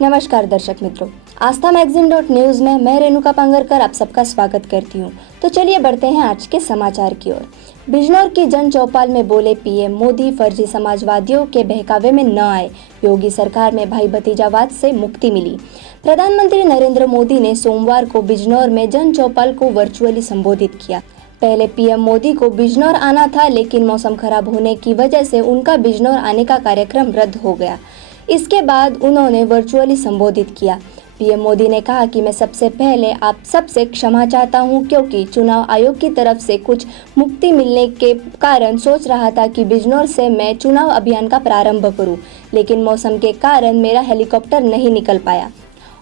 नमस्कार दर्शक मित्रों, आस्था मैगजीन .न्यूज़ में मैं रेणुका पांगरकर आप सबका स्वागत करती हूं। तो चलिए बढ़ते हैं आज के समाचार की ओर। बिजनौर की जन चौपाल में बोले पीएम मोदी, फर्जी समाजवादियों के बहकावे में न आए, योगी सरकार में भाई भतीजावाद से मुक्ति मिली। प्रधानमंत्री नरेंद्र मोदी ने सोमवार को बिजनौर में जन चौपाल को वर्चुअली संबोधित किया। पहले पीएम मोदी को बिजनौर आना था, लेकिन मौसम खराब होने की वजह से उनका बिजनौर आने का कार्यक्रम रद्द हो गया। इसके बाद उन्होंने वर्चुअली संबोधित किया। पीएम मोदी ने कहा कि मैं सबसे पहले आप सबसे क्षमा चाहता हूं, क्योंकि चुनाव आयोग की तरफ से कुछ मुक्ति मिलने के कारण सोच रहा था कि बिजनौर से मैं चुनाव अभियान का प्रारंभ करूं, लेकिन मौसम के कारण मेरा हेलीकॉप्टर नहीं निकल पाया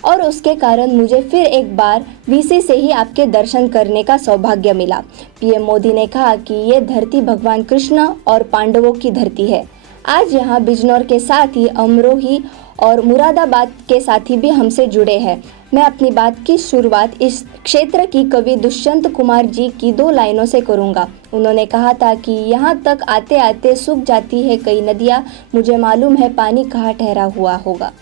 और उसके कारण मुझे फिर एक बार वीसी से ही आपके दर्शन करने का सौभाग्य मिला। पीएम मोदी ने कहा कि ये धरती भगवान कृष्ण और पांडवों की धरती है। आज यहाँ बिजनौर के साथ ही अमरोही और मुरादाबाद के साथी भी हमसे जुड़े हैं। मैं अपनी बात की शुरुआत इस क्षेत्र की कवि दुष्यंत कुमार जी की 2 लाइनों से करूँगा। उन्होंने कहा था कि यहाँ तक आते आते सूख जाती है कई नदियाँ, मुझे मालूम है पानी कहाँ ठहरा हुआ होगा।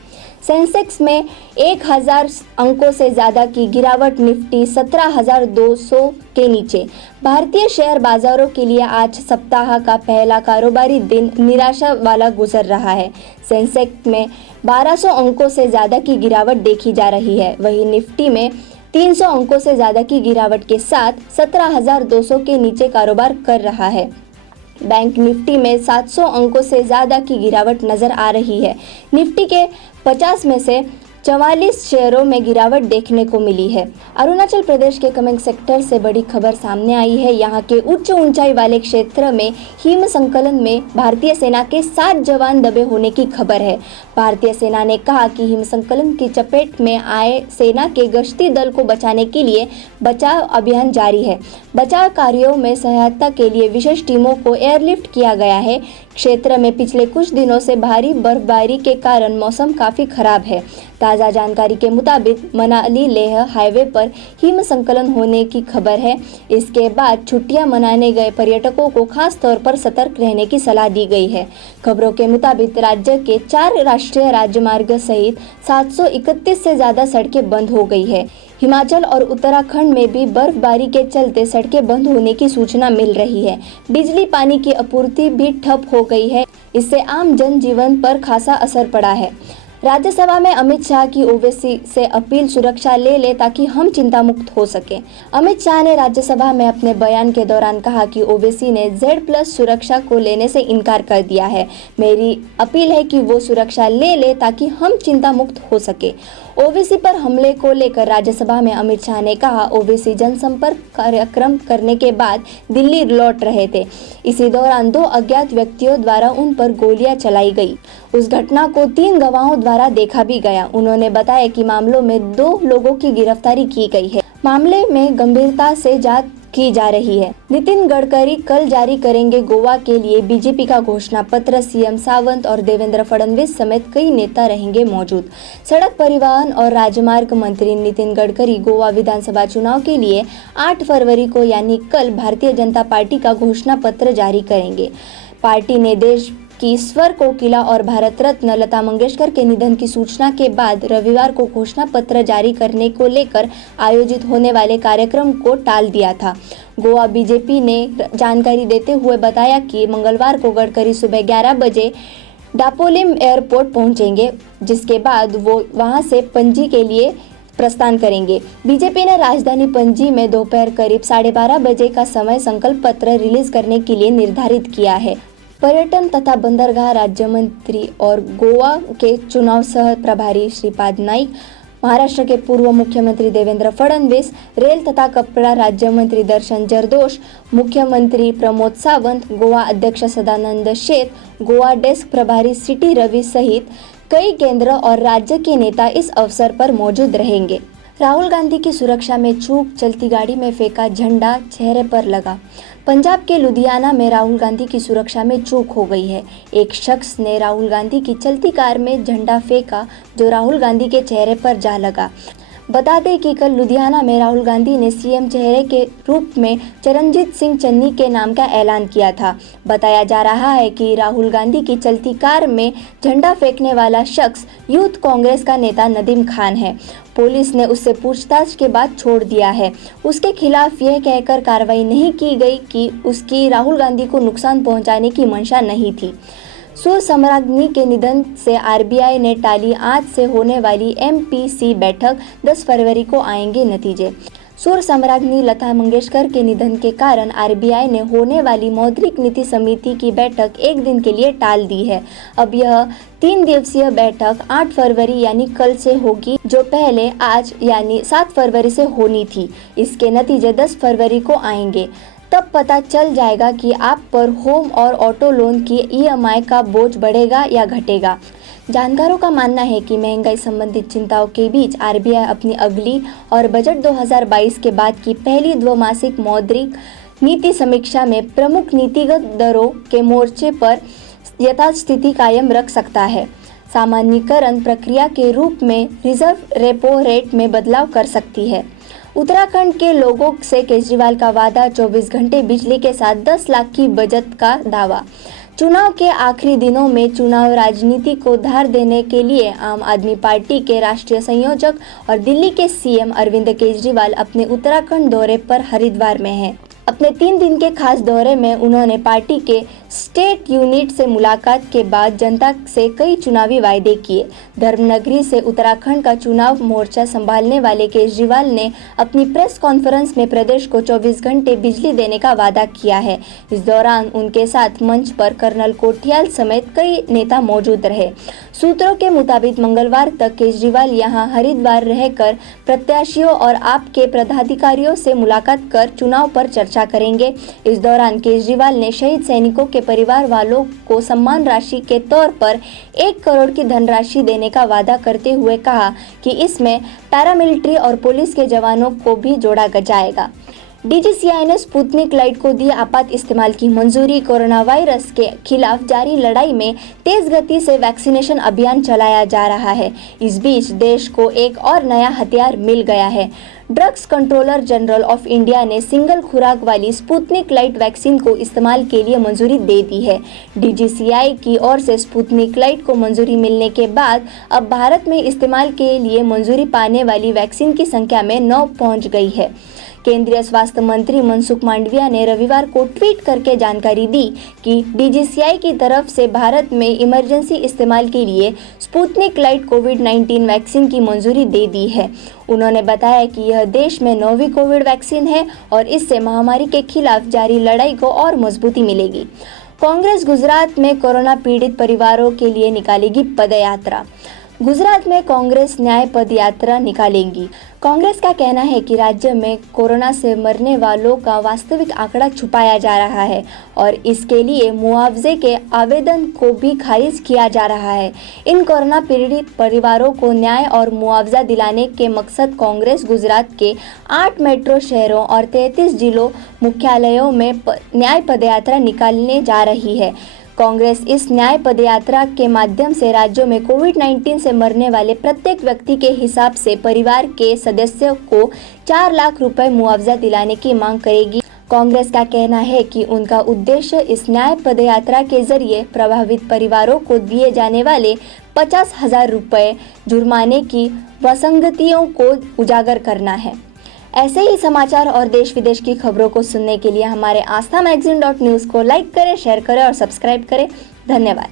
सेंसेक्स में 1000 अंकों से ज़्यादा की गिरावट, निफ्टी 17,200 के नीचे। भारतीय शेयर बाजारों के लिए आज सप्ताह का पहला कारोबारी दिन निराशा वाला गुजर रहा है। सेंसेक्स में 1200 अंकों से ज़्यादा की गिरावट देखी जा रही है, वहीं निफ्टी में 300 अंकों से ज़्यादा की गिरावट के साथ 17,200 के नीचे कारोबार कर रहा है। बैंक निफ्टी में 700 अंकों से ज़्यादा की गिरावट नज़र आ रही है। निफ्टी के 50 में से 44 शेयरों में गिरावट देखने को मिली है। अरुणाचल प्रदेश के कमेंग सेक्टर से बड़ी खबर सामने आई है। यहाँ के उच्च ऊंचाई वाले क्षेत्र में हिम संकलन में भारतीय सेना के 7 जवान दबे होने की खबर है। भारतीय सेना ने कहा कि हिम संकलन की चपेट में आए सेना के गश्ती दल को बचाने के लिए बचाव अभियान जारी है। बचाव कार्यों में सहायता के लिए विशेष टीमों को एयरलिफ्ट किया गया है। क्षेत्र में पिछले कुछ दिनों से भारी बर्फबारी के कारण मौसम काफ़ी खराब है। ताज़ा जानकारी के मुताबिक Manali Leh highway per him संकलन होने की खबर है। इसके बाद छुट्टियां मनाने गए पर्यटकों को खास तौर पर सतर्क रहने की सलाह दी गई है। खबरों के मुताबिक राज्य के 4 राष्ट्रीय राजमार्ग सहित 731 से ज़्यादा सड़कें बंद हो गई है। हिमाचल और उत्तराखंड में भी बर्फबारी के चलते सड़कें बंद होने की सूचना मिल रही है। बिजली पानी की आपूर्ति भी ठप हो गई है। इससे आम जनजीवन पर खासा असर पड़ा है। राज्यसभा में अमित शाह की ओवैसी से अपील, सुरक्षा ले ले ताकि हम चिंता मुक्त हो सके। अमित शाह ने राज्यसभा में अपने बयान के दौरान कहा कि ओवैसी ने Z+ सुरक्षा को लेने से इनकार कर दिया है। मेरी अपील है कि वो सुरक्षा ले ले ताकि हम चिंता मुक्त हो सके। ओवैसी पर हमले को लेकर राज्यसभा में अमित शाह ने कहा, ओवैसी जनसंपर्क कार्यक्रम करने के बाद दिल्ली लौट रहे थे। इसी दौरान 2 अज्ञात व्यक्तियों द्वारा उन पर गोलियां चलाई गई। उस घटना को 3 गवाहों द्वारा देखा भी गया। उन्होंने बताया कि मामलों में 2 लोगों की गिरफ्तारी की गई है। मामले में गंभीरता से जांच की जा रही है। नितिन गडकरी कल जारी करेंगे गोवा के लिए बीजेपी का घोषणा पत्र। सीएम सावंत और देवेंद्र फडणवीस समेत कई नेता रहेंगे मौजूद। सड़क परिवहन और राजमार्ग मंत्री नितिन गडकरी गोवा विधानसभा चुनाव के लिए 8 फरवरी को यानी कल भारतीय जनता पार्टी का घोषणा पत्र जारी करेंगे। पार्टी ने देश की स्वर कोकिला और भारत रत्न लता मंगेशकर के निधन की सूचना के बाद रविवार को घोषणा पत्र जारी करने को लेकर आयोजित होने वाले कार्यक्रम को टाल दिया था। गोवा बीजेपी ने जानकारी देते हुए बताया कि मंगलवार को गडकरी सुबह 11 बजे डापोलिम एयरपोर्ट पहुंचेंगे, जिसके बाद वो वहां से पणजी के लिए प्रस्थान करेंगे। बीजेपी ने राजधानी पणजी में दोपहर करीब 12:30 बजे का समय संकल्प पत्र रिलीज करने के लिए निर्धारित किया है। पर्यटन तथा बंदरगाह राज्य मंत्री और गोवा के चुनाव सह प्रभारी श्रीपाद नाईक, महाराष्ट्र के पूर्व मुख्यमंत्री देवेंद्र फडणवीस, रेल तथा कपड़ा राज्य मंत्री दर्शन जरदोश, मुख्यमंत्री प्रमोद सावंत, गोवा अध्यक्ष सदानंद शेठ, गोवा डेस्क प्रभारी सिटी रवि सहित कई केंद्र और राज्य के नेता इस अवसर पर मौजूद रहेंगे। राहुल गांधी की सुरक्षा में चूक, चलती गाड़ी में फेंका झंडा, चेहरे पर लगा। पंजाब के लुधियाना में राहुल गांधी की सुरक्षा में चूक हो गई है। एक शख्स ने राहुल गांधी की चलती कार में झंडा फेंका, जो राहुल गांधी के चेहरे पर जा लगा। बता दें कि कल लुधियाना में राहुल गांधी ने सीएम चेहरे के रूप में चरणजीत सिंह चन्नी के नाम का ऐलान किया था। बताया जा रहा है कि राहुल गांधी की चलती कार में झंडा फेंकने वाला शख्स यूथ कांग्रेस का नेता नदीम खान है। पुलिस ने उससे पूछताछ के बाद छोड़ दिया है। उसके खिलाफ यह कहकर कार्रवाई नहीं की गई कि उसकी राहुल गांधी को नुकसान पहुंचाने की मंशा नहीं थी। सुर सम्राज्ञी के निधन से आरबीआई ने टाली आज से होने वाली एमपीसी बैठक, 10 फरवरी को आएंगे नतीजे। सुर सम्राज्ञी लता मंगेशकर के निधन के कारण आरबीआई ने होने वाली मौद्रिक नीति समिति की बैठक एक दिन के लिए टाल दी है। अब यह 3 दिवसीय बैठक 8 फरवरी यानी कल से होगी, जो पहले आज यानी 7 फरवरी से होनी थी। इसके नतीजे 10 फरवरी को आएंगे। तब पता चल जाएगा कि आप पर होम और ऑटो लोन की ईएमआई का बोझ बढ़ेगा या घटेगा। जानकारों का मानना है कि महंगाई संबंधित चिंताओं के बीच आरबीआई अपनी अगली और बजट 2022 के बाद की पहली द्विमासिक मौद्रिक नीति समीक्षा में प्रमुख नीतिगत दरों के मोर्चे पर यथास्थिति कायम रख सकता है। सामान्यीकरण प्रक्रिया के रूप में रिजर्व रेपो रेट में बदलाव कर सकती है। उत्तराखंड के लोगों से केजरीवाल का वादा, 24 घंटे बिजली के साथ 10 लाख की बचत का दावा। चुनाव के आखिरी दिनों में चुनाव राजनीति को धार देने के लिए आम आदमी पार्टी के राष्ट्रीय संयोजक और दिल्ली के सीएम अरविंद केजरीवाल अपने उत्तराखंड दौरे पर हरिद्वार में हैं। अपने 3 दिन के खास दौरे में उन्होंने पार्टी के स्टेट यूनिट से मुलाकात के बाद जनता से कई चुनावी वायदे किए। धर्मनगरी से उत्तराखंड का चुनाव मोर्चा संभालने वाले केजरीवाल ने अपनी प्रेस कॉन्फ्रेंस में प्रदेश को 24 घंटे बिजली देने का वादा किया है। इस दौरान उनके साथ मंच पर कर्नल कोठियाल समेत कई नेता मौजूद रहे। सूत्रों के मुताबिक मंगलवार तक केजरीवाल यहां हरिद्वार रहकर प्रत्याशियों और आप के पदाधिकारियों से मुलाकात कर चुनाव पर चर्चा करेंगे। इस दौरान केजरीवाल ने शहीद सैनिकों के परिवार वालों को सम्मान राशि के तौर पर 1 करोड़ की धनराशि देने का वादा करते हुए कहा कि इसमें पैरामिलिट्री और पुलिस के जवानों को भी जोड़ा जाएगा। डीजीसीआई ने स्पुतनिक लाइट को दी आपात इस्तेमाल की मंजूरी। कोरोना वायरस के खिलाफ जारी लड़ाई में तेज गति से वैक्सीनेशन अभियान चलाया जा रहा है। इस बीच देश को एक और नया हथियार मिल गया है। Drugs controller general of India ने सिंगल खुराक वाली स्पुतनिक लाइट वैक्सीन को इस्तेमाल के लिए मंजूरी दे दी है। डीजीसीआई की ओर से स्पुतनिक लाइट को मंजूरी मिलने के बाद अब भारत में इस्तेमाल के लिए मंजूरी पाने वाली वैक्सीन की संख्या में 9 पहुंच गई है। केंद्रीय स्वास्थ्य मंत्री मनसुख मांडविया ने रविवार को ट्वीट करके जानकारी दी कि डीजीसीआई की तरफ से भारत में इमरजेंसी इस्तेमाल के लिए स्पुतनिक लाइट कोविड-19 वैक्सीन की मंजूरी दे दी है। उन्होंने बताया कि यह देश में 9वीं कोविड वैक्सीन है और इससे महामारी के खिलाफ जारी लड़ाई को और मजबूती मिलेगी। कांग्रेस गुजरात में कोरोना पीड़ित परिवारों के लिए निकालेगी पदयात्रा। गुजरात में कांग्रेस न्याय पदयात्रा निकालेगी। कांग्रेस का कहना है कि राज्य में कोरोना से मरने वालों का वास्तविक आंकड़ा छुपाया जा रहा है और इसके लिए मुआवजे के आवेदन को भी खारिज किया जा रहा है। इन कोरोना पीड़ित परिवारों को न्याय और मुआवजा दिलाने के मकसद कांग्रेस गुजरात के 8 मेट्रो शहरों और 33 जिलों मुख्यालयों में न्याय पदयात्रा निकालने जा रही है। कांग्रेस इस न्याय पदयात्रा के माध्यम से राज्यों में कोविड-19 से मरने वाले प्रत्येक व्यक्ति के हिसाब से परिवार के सदस्यों को 4 लाख रुपए मुआवजा दिलाने की मांग करेगी। कांग्रेस का कहना है कि उनका उद्देश्य इस न्याय पदयात्रा के जरिए प्रभावित परिवारों को दिए जाने वाले 50,000 रुपए जुर्माने की विसंगतियों को उजागर करना है। ऐसे ही समाचार और देश विदेश की खबरों को सुनने के लिए हमारे आस्था मैगजीन .न्यूज़ को लाइक करें, शेयर करें और सब्सक्राइब करें। धन्यवाद।